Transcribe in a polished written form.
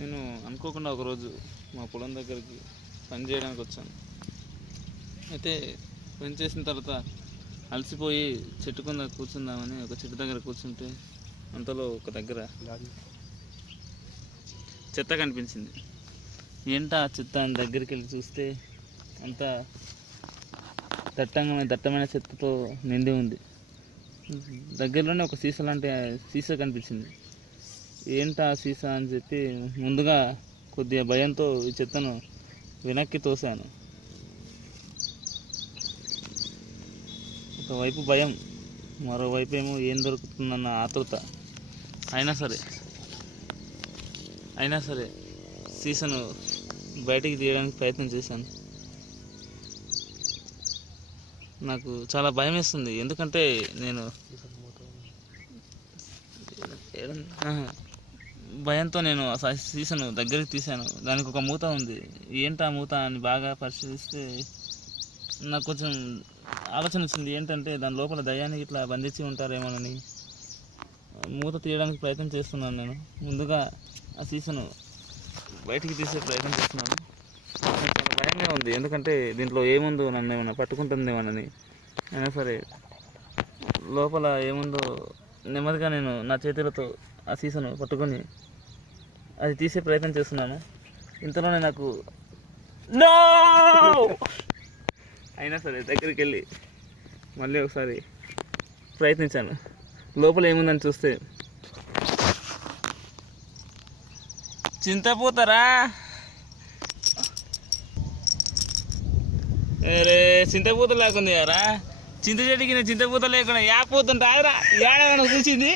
నేను అనుకోకుండా ఒకరోజు మా పొలం దగ్గరికి పని చేయడానికి వచ్చాను. అయితే పని చేసిన తర్వాత అలసిపోయి చెట్టు కింద కూర్చుందామని ఒక చెట్టు దగ్గర కూర్చుంటే అంతలో ఒక దగ్గర చెత్త కనిపించింది. ఏంటా చెత్త అని దగ్గరికి వెళ్ళి చూస్తే అంతా దట్టమైన చెత్తతో నిండి ఉంది. దగ్గరలోనే ఒక సీసా కనిపించింది. ఏంటా సీసా అని చెప్పి ముందుగా కొద్దిగా భయంతో ఈ చెత్తను వెనక్కి తోసాను. ఒకవైపు భయం, మరోవైపు ఏమో ఏం దొరుకుతుందన్న ఆతృత. అయినా సరే సీసాను బయటికి తీయడానికి ప్రయత్నం చేశాను. నాకు చాలా భయం వేస్తుంది, ఎందుకంటే నేను భయంతో నేను సీసాను దగ్గరికి తీశాను. దానికి ఒక మూత ఉంది. ఏంటా మూత అని బాగా పరిశీలిస్తే నాకు కొంచెం ఆలోచన వచ్చింది. ఏంటంటే దాని లోపల దయ్యానికి ఇట్లా బంధించి ఉంటారేమోనని మూత తీయడానికి ప్రయత్నం చేస్తున్నాను. నేను ముందుగా ఆ సీసాను బయటికి తీసే ప్రయత్నం చేస్తున్నాను. నాకు చాలా భయంగా ఉంది, ఎందుకంటే దీంట్లో ఏముందో నన్ను ఏమన్నా పట్టుకుంటుందేమోనని. అయినా సరే లోపల ఏముందో నెమ్మదిగా నేను నా చేతులతో ఆ సీసాను పట్టుకొని అది తీసే ప్రయత్నం చేస్తున్నాను. ఇంతలోనే నాకు నో అయినా సరే దగ్గరికి వెళ్ళి మళ్ళీ ఒకసారి ప్రయత్నించాను. లోపల ఏముందని చూస్తే చింతపూతరా, అరే చింతపూత లేకుండా యారా, చింత చెట్టుకి చింతపూత లేకుండా యా పోతుంటారా, ఏడమైనా కూర్చింది.